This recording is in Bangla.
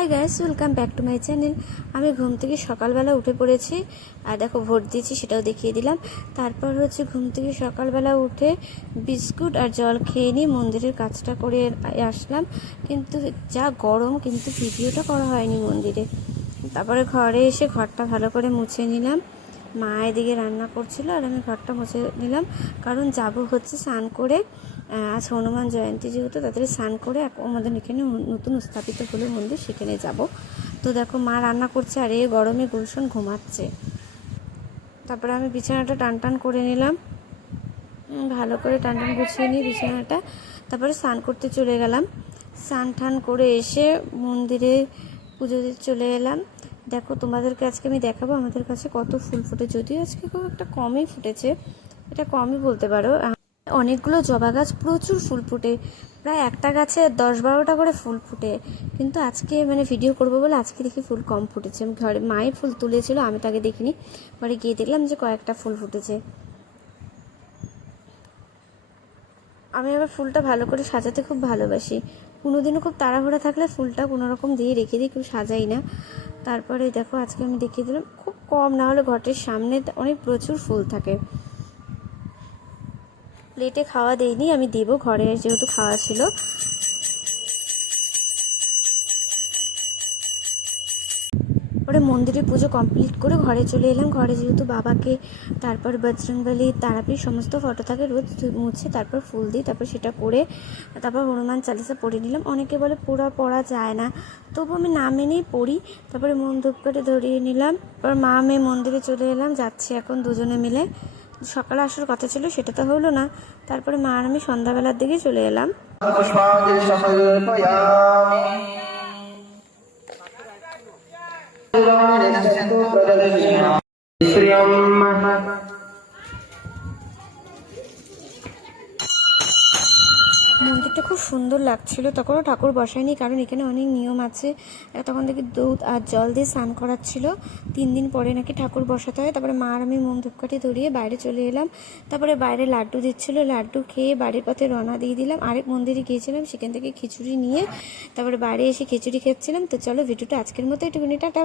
Hi guys, welcome back to my channel. আমি ঘুম থেকে সকালবেলা উঠে পড়েছি আর দেখো ভোট দিয়েছি, সেটাও দেখিয়ে দিলাম। তারপর হচ্ছে ঘুম থেকে সকালবেলা উঠে বিস্কুট আর জল খেয়ে নিয়ে মন্দিরের কাজটা করে আসলাম। কিন্তু যা গরম, কিন্তু ভিডিওটা করা হয়নি মন্দিরে। তারপরে ঘরে এসে ঘরটা ভালো করে মুছে নিলাম। মা এদিকে রান্না করছিল আর আমি ঘরটা মুছে নিলাম, কারণ যাব হচ্ছে স্নান করে। আজ হনুমান জয়ন্তী যেহেতু, তাদের স্নান করে আমাদের এখানে নতুন স্থাপিত হলো মন্দির, সেখানে যাব। তো দেখো মা রান্না করছে আর এই গরমে গুলশন ঘুমাচ্ছে। তারপরে আমি বিছানাটা টান করে নিলাম, ভালো করে টান গুছিয়ে নিই বিছানাটা। তারপরে স্নান করতে চলে গেলাম। স্নান করে এসে মন্দিরে পুজো দিতে চলে এলাম। দেখো তোমাদেরকে আজকে আমি দেখাবো আমাদের কাছে কত ফুল ফুটে, যদিও আজকে খুব একটা কমই ফুটেছে, এটা কমই বলতে পারো। অনেকগুলো জবা গাছ প্রচুর ফুল ফুটে, প্রায় একটা গাছে 10-12টা করে ফুল ফুটে। কিন্তু আজকে ভিডিও করব বলে আজকে দেখি ফুল কম ফুটেছে। ঘরে মায়ে ফুল তুলেছিল, আমি তাকে দেখিনি, পরে গিয়ে দেখলাম যে কয়েকটা ফুল ফুটেছে। আমি আবার ফুলটা ভালো করে সাজাতে খুব ভালোবাসি। কোনোদিনও খুব তাড়াহুড়া থাকলে ফুলটা কোনোরকম দিয়ে রেখে দিই, কেউ সাজাই না। তারপরে দেখো আজকে আমি দেখিয়ে দিলাম, খুব কম, না হলে ঘরের সামনে অনেক প্রচুর ফুল থাকে। প্লেটে খাওয়া দেইনি, আমি দেবো, ঘরে যেহেতু খাওয়া ছিল। পরে মন্দিরে পুজো কমপ্লিট করে ঘরে চলে এলাম। ঘরে যেহেতু বাবাকে, তারপর বজরংবলী, তারাপীর সমস্ত ফটো থাকে, রোজ মুছে তারপর ফুল দিই। তারপর সেটা করে তারপর হনুমান চালিসা পড়ে নিলাম। অনেকে বলে পড়া যায় না, তবু আমি না মেনেই পড়ি। তারপরে মন ধূপ করে ধরিয়ে নিলাম। তারপর মা মেয়ে মন্দিরে চলে এলাম, যাচ্ছি এখন দুজনে মিলে। সকালে আসার কথা ছিল, সেটা তো হলো না। তারপরে মা আর আমি সন্ধ্যাবেলার দিকে চলে এলাম। মন্দিরটা খুব সুন্দর লাগছিল। তখনও ঠাকুর বসায়নি, কারণ এখানে অনেক নিয়ম আছে। তখন থেকে দুধ আর জল দিয়ে স্নান করাচ্ছিল। 3 দিন পরে নাকি ঠাকুর বসাতে হয়। তারপরে মা আর আমি মোম ধূপকাঠি ধরিয়ে বাইরে চলে এলাম। তারপরে বাইরে লাড্ডু দিচ্ছিল, লাড্ডু খেয়ে বাড়ির পথে রওনা দিয়ে দিলাম। আরেক মন্দিরে গিয়েছিলাম, সেখান থেকে খিচুড়ি নিয়ে তারপরে বাইরে এসে খিচুড়ি খাচ্ছিলাম। তো চলো, ভিডিওটা আজকের মতো একটুখানি, টাটা।